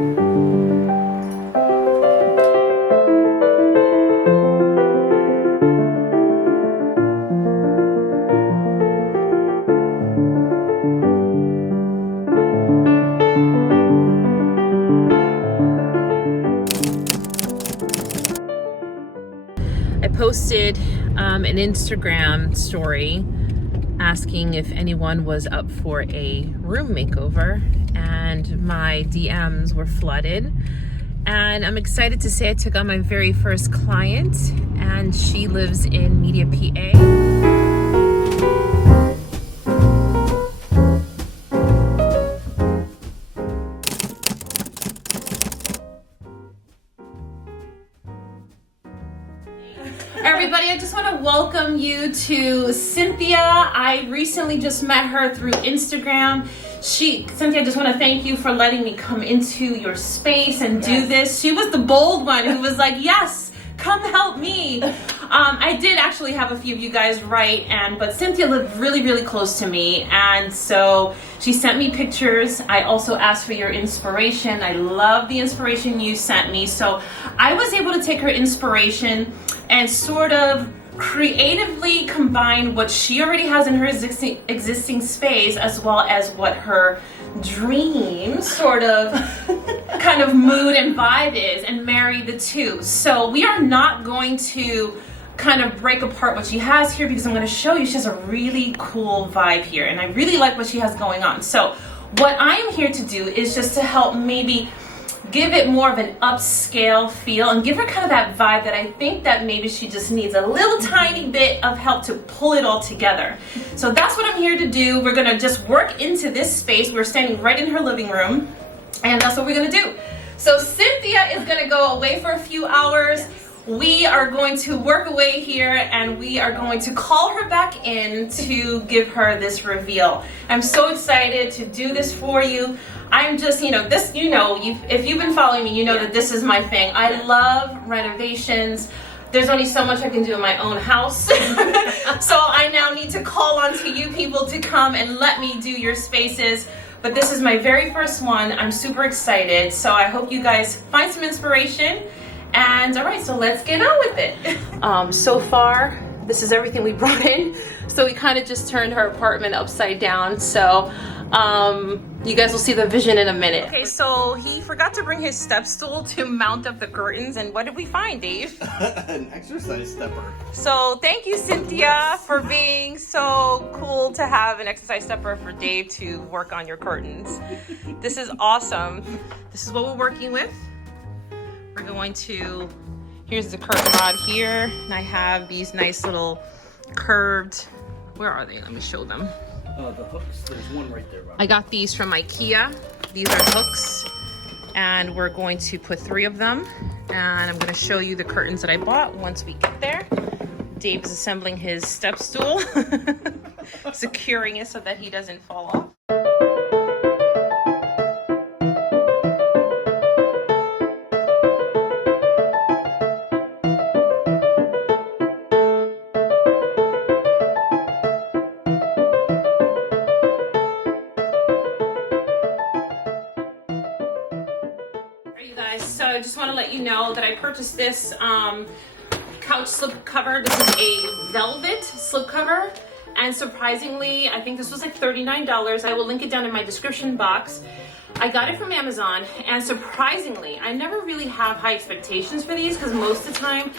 I posted an Instagram story asking if anyone was up for a room makeover, and my DMs were flooded. And I'm excited to say I took on my very first client, and she lives in Media, PA. Everybody, I just want to welcome you to Cynthia. I recently just met her through Instagram. Cynthia, I just want to thank you for letting me come into your space and do this. She was the bold one who was like, yes, come help me. I did actually have a few of you guys write, but Cynthia lived really, really close to me, and so she sent me pictures. I also asked for your inspiration. I love the inspiration you sent me, so I was able to take her inspiration and sort of creatively combine what she already has in her existing space, as well as what her dream sort of kind of mood and vibe is, and marry the two. So we are not going to kind of break apart what she has here, because I'm going to show you she has a really cool vibe here, and I really like what she has going on. So what I am here to do is just to help maybe give it more of an upscale feel and give her kind of that vibe that I think that maybe she just needs a little tiny bit of help to pull it all together. So that's what I'm here to do. We're gonna just work into this space. We're standing right in her living room, and that's what we're gonna do. So Cynthia is gonna go away for a few hours. We are going to work away here, and we are going to call her back in to give her this reveal. I'm so excited to do this for you. I'm just, if you've been following me, you know that this is my thing. I love renovations. There's only so much I can do in my own house. So I now need to call on to you people to come and let me do your spaces. But this is my very first one. I'm super excited. So I hope you guys find some inspiration. And all right, so let's get on with it. So far, this is everything we brought in. So we kind of just turned her apartment upside down. So you guys will see the vision in a minute. Okay, so he forgot to bring his step stool to mount up the curtains. And what did we find, Dave? An exercise stepper. So thank you, Cynthia, for being so cool to have an exercise stepper for Dave to work on your curtains. This is awesome. This is what we're working with. We're going to, here's the curtain rod here, and I have these nice little curved, where are they? Let me show them. The hooks, there's one right there. I got these from IKEA. These are hooks, and we're going to put 3 of them, and I'm going to show you the curtains that I bought once we get there. Dave is assembling his step stool, securing it so that he doesn't fall off. So I just want to let you know that I purchased this couch slip cover. This is a velvet slip cover, and surprisingly, I think this was like $39. I will link it down in my description box. I got it from Amazon, and surprisingly, I never really have high expectations for these, because most of the time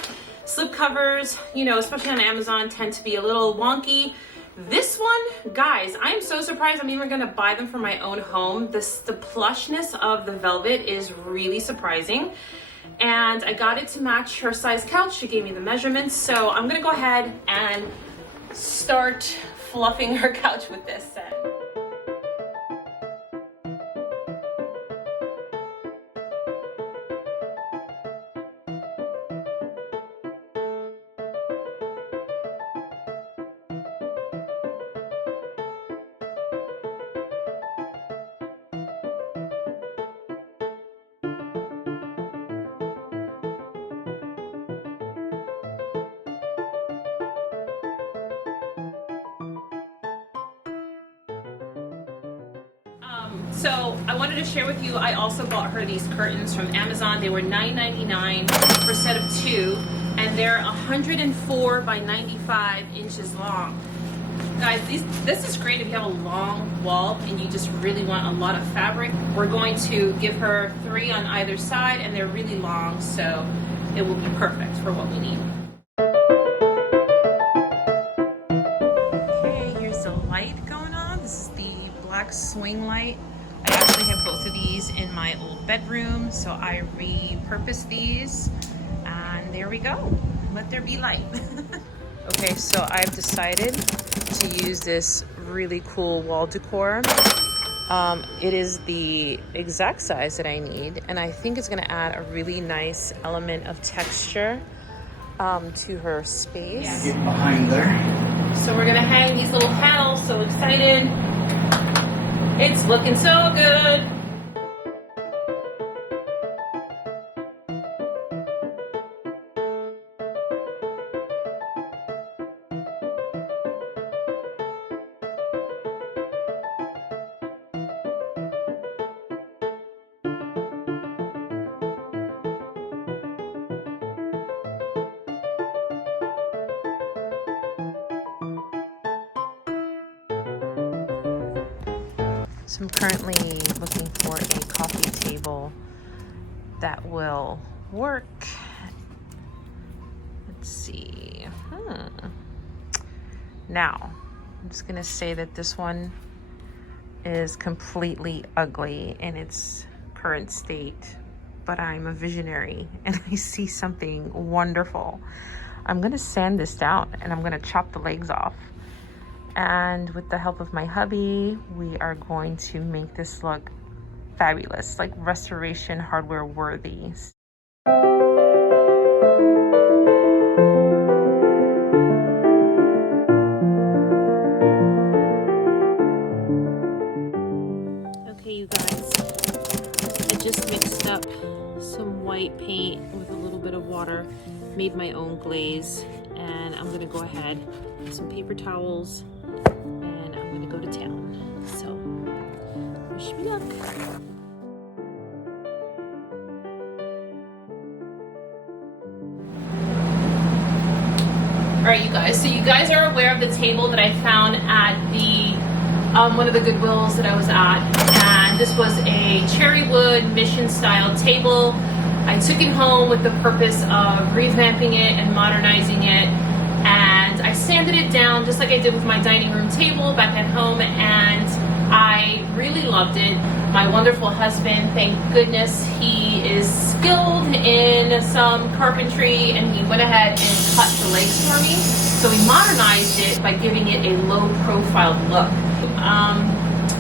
slip covers, especially on Amazon, tend to be a little wonky. This one, guys, I'm so surprised I'm even gonna buy them for my own home. The plushness of the velvet is really surprising. And I got it to match her size couch. She gave me the measurements. So I'm gonna go ahead and start fluffing her couch with this set. So I wanted to share with you, I also bought her these curtains from Amazon. They were $9.99 for a set of 2, and they're 104 by 95 inches long. Guys, this is great if you have a long wall and you just really want a lot of fabric. We're going to give her 3 on either side, and they're really long, so it will be perfect for what we need. Okay, here's the light going on. This is the black swing light. I actually have both of these in my old bedroom, so I repurposed these, and there we go. Let there be light. Okay, so I've decided to use this really cool wall decor. It is the exact size that I need, and I think it's gonna add a really nice element of texture to her space. Yeah, get behind there. So we're gonna hang these little panels, so excited. It's looking so good. So I'm currently looking for a coffee table that will work. Let's see. Now, I'm just gonna say that this one is completely ugly in its current state, but I'm a visionary and I see something wonderful. I'm gonna sand this down and I'm gonna chop the legs off. And with the help of my hubby, we are going to make this look fabulous, like restoration hardware worthy. Okay, you guys, I just mixed up some white paint with a little bit of water, made my own glaze, and I'm gonna go ahead with some paper towels and I'm gonna go to town. So, wish me luck. All right, you guys, so you guys are aware of the table that I found at the one of the Goodwills that I was at, and this was a cherry wood mission style table. I took it home with the purpose of revamping it and modernizing it, and I sanded it down just like I did with my dining room table back at home, and I really loved it. My wonderful husband, thank goodness, he is skilled in some carpentry, and he went ahead and cut the legs for me. So we modernized it by giving it a low profile look.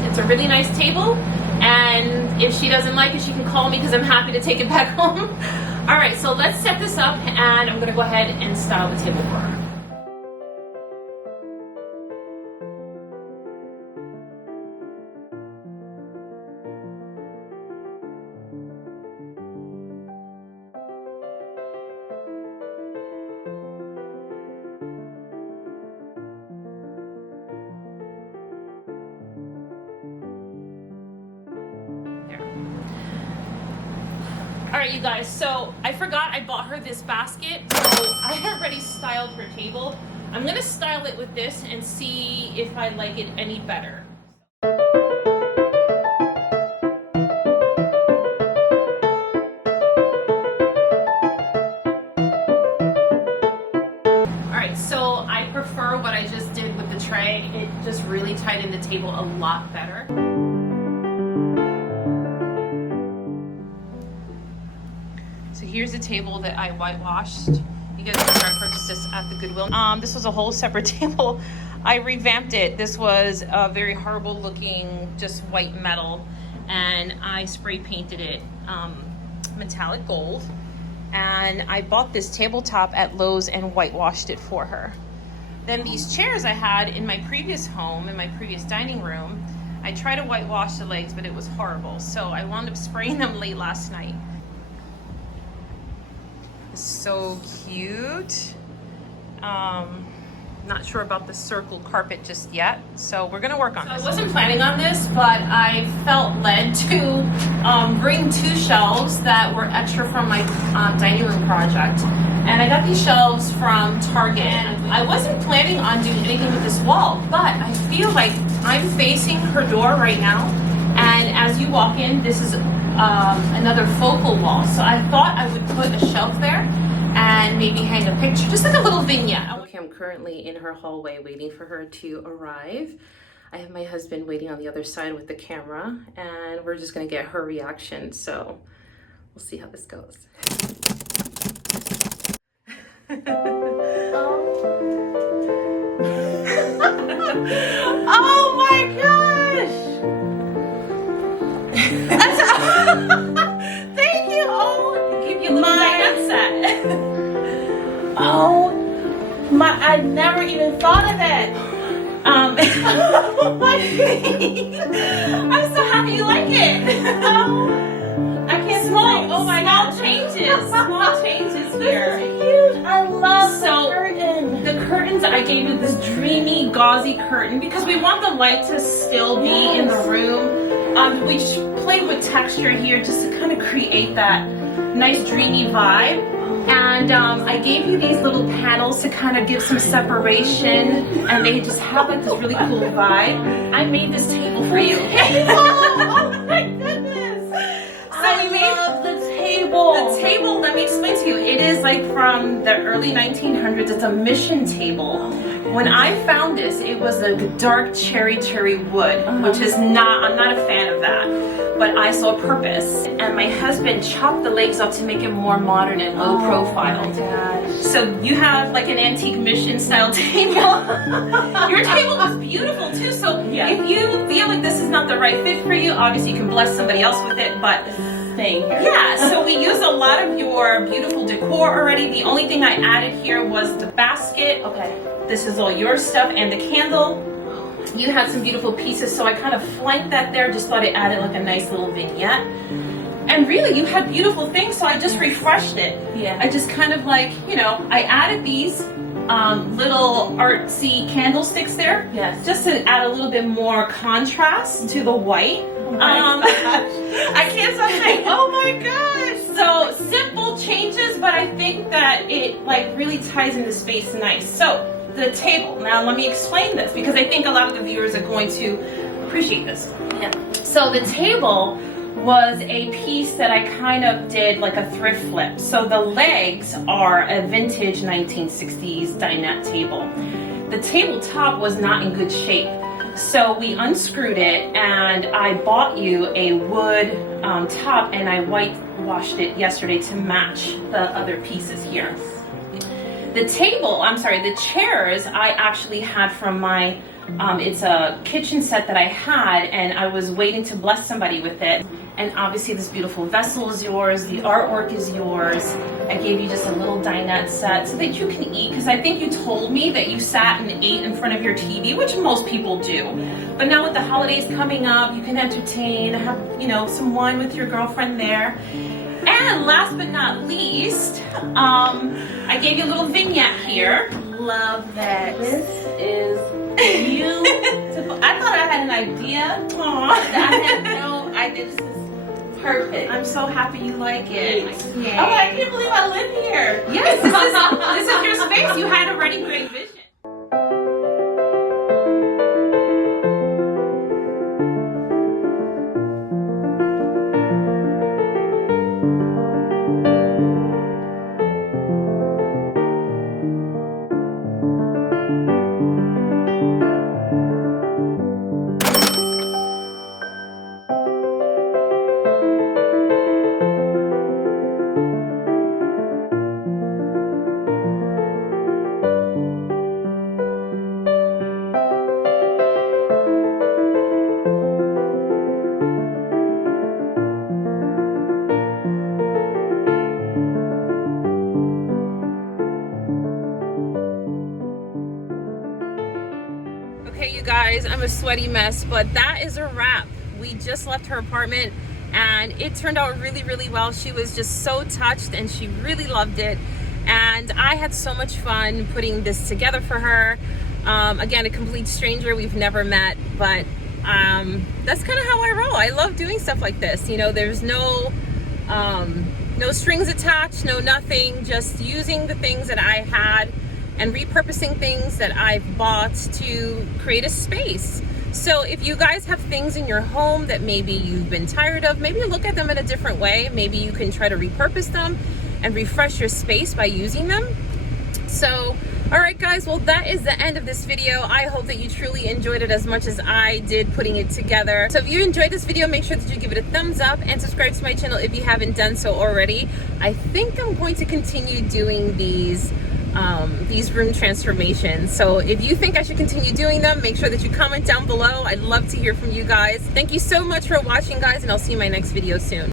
It's a really nice table, and if she doesn't like it, she can call me because I'm happy to take it back home. All right, so let's set this up, and I'm gonna go ahead and style the table for her. All right, you guys, so I forgot I bought her this basket, so I already styled her table. I'm gonna style it with this and see if I like it any better. All right, so I prefer what I just did with the tray. It just really tightened the table a lot better. So here's a table that I whitewashed. You guys remember I purchased this at the Goodwill. This was a whole separate table. I revamped it. This was a very horrible looking, just white metal, and I spray painted it metallic gold. And I bought this tabletop at Lowe's and whitewashed it for her. Then these chairs I had in my previous home, in my previous dining room, I tried to whitewash the legs, but it was horrible. So I wound up spraying them late last night. So cute. Not sure about the circle carpet just yet, so we're gonna work on this. I wasn't planning on this, but I felt led to bring 2 shelves that were extra from my dining room project. And I got these shelves from Target. And I wasn't planning on doing anything with this wall, but I feel like I'm facing her door right now. And as you walk in, this is another focal wall. So I thought I would put a shelf there and maybe hang a picture, just like a little vignette. Okay, I'm currently in her hallway waiting for her to arrive. I have my husband waiting on the other side with the camera, and we're just gonna get her reaction. So we'll see how this goes. Oh my gosh! Thank you. Oh, give you a little Dinette Set. Oh my! I never even thought of it. Oh my I'm so happy you like it. I can't Small. Oh my Small God! changes. Small changes here. This is huge. I love So, the curtain. The curtains, I gave you this dreamy gauzy curtain because we want the light to still be in the room. We just played with texture here just to kind of create that nice dreamy vibe. And I gave you these little panels to kind of give some separation, and they just have like this really cool vibe. I made this table for you. Oh my goodness! I love the table. The table, let me explain to you. It is like from the early 1900s. It's a mission table. When I found this, it was a dark cherry wood, which is not, I'm not a fan of that. But I saw purpose. And my husband chopped the legs up to make it more modern and low profile. Oh my gosh. So you have like an antique mission style table. Your table was beautiful too. So if you feel like this is not the right fit for you, obviously you can bless somebody else with it. But Staying here. yeah, so we used a lot of your beautiful decor already. The only thing I added here was the basket. Okay. This is all your stuff, and the candle. You had some beautiful pieces, so I kind of flanked that there. Just thought it added like a nice little vignette. And really, you had beautiful things, so I just refreshed it. Yeah. I just kind of like, you know, I added these little artsy candlesticks there. Yes. Just to add a little bit more contrast to the white. I can't stop saying, oh my gosh. So simple changes, but I think that it like really ties into space nice. So the table, now let me explain this because I think a lot of the viewers are going to appreciate this. Yeah. So the table was a piece that I kind of did like a thrift flip. So the legs are a vintage 1960s dinette table. The tabletop was not in good shape. So we unscrewed it, and I bought you a wood top, and I whitewashed it yesterday to match the other pieces here. The chairs I actually had from my, it's a kitchen set that I had, and I was waiting to bless somebody with it. And obviously this beautiful vessel is yours, the artwork is yours. I gave you just a little dinette set so that you can eat, because I think you told me that you sat and ate in front of your TV, which most people do. But now with the holidays coming up, you can entertain, have, you know, some wine with your girlfriend there. And last but not least, I gave you a little vignette here. Love that. This is beautiful. I thought I had an idea. Aww. I had no idea. This is perfect. I'm so happy you like it. Yay. Oh, I can't believe I live here. Yes, this is your space. You had already great vision. Okay, you guys, I'm a sweaty mess, but that is a wrap. We just left her apartment and it turned out really, really well. She was just so touched and she really loved it. and I had so much fun putting this together for her. Again, a complete stranger, we've never met, but that's kind of how I roll. I love doing stuff like this. You know, there's no strings attached, no nothing, just using the things that I had and repurposing things that I've bought to create a space. So if you guys have things in your home that maybe you've been tired of, maybe look at them in a different way. Maybe you can try to repurpose them and refresh your space by using them. So, all right guys, well that is the end of this video. I hope that you truly enjoyed it as much as I did putting it together. So if you enjoyed this video, make sure that you give it a thumbs up and subscribe to my channel if you haven't done so already. I think I'm going to continue doing these room transformations. So if you think I should continue doing them, make sure that you comment down below. I'd love to hear from you guys. Thank you so much for watching, guys, and I'll see you in my next video soon.